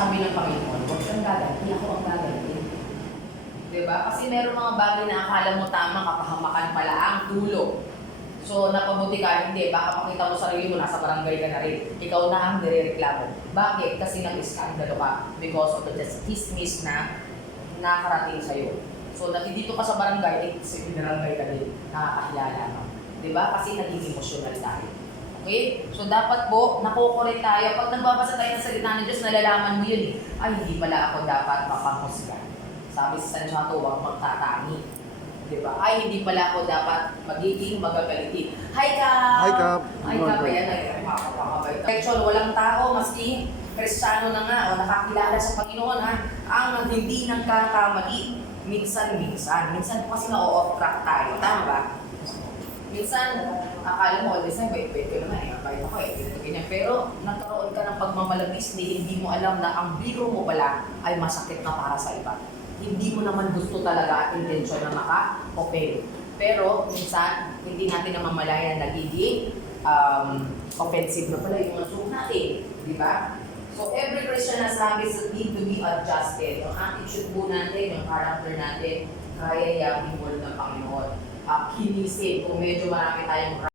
sabi ng Panginoon, huwag kang gaganti, ako ang gaganti. Diba? Kasi meron mga bagay na akala mo tama, kapahamakan pala ang dulo. So, napabuti ka, hindi. Baka pakita mo sarili mo, nasa barangay ka na rin. Ikaw na ang nirereklamo. Bakit? Kasi nag-iskandalo ka because of the chismis na nakarating sa'yo. So, nandito ka sa barangay, barangay ka din, nakakakilala ka. Diba? Kasi naging emotional tayo. Okay? So, dapat po, nakukorek tayo. Pag nagbabasa tayo ng salita ng Diyos, nalalaman mo yun eh. Ay, hindi pala ako dapat mapanghusga. Sabi sa San Jato, huwag magtatangi. Diba? Ay, hindi pala ako dapat magiging magagalitin. Hi, Kap! Hi, Kap! Hi, Kap! Ayan, ay, makakabait. Actually, walang tao, maski Kristiyano na nga, o nakakilala sa Panginoon, ha? Ang hindi nagkakamali, minsan-minsan. Minsan po kasi na-off track tayo. Tama ba? Minsan, akala mo, always na, bait-bait ko naman, bait ako, ganyan. Pero, nagkaroon ka ng pagmamalabis, hindi mo alam na ang biro mo pala ay masakit na para sa iba. Hindi mo naman gusto talaga at intensyon na maka-offend. Pero minsan, hindi natin namamalayan nagiging offensive na pala yung assume natin. Di ba? So every Christian has habits that need to be adjusted. Yung attitude po natin, yung character natin, kaya yung mold ng Panginoon. Kinisin, kung medyo marami tayong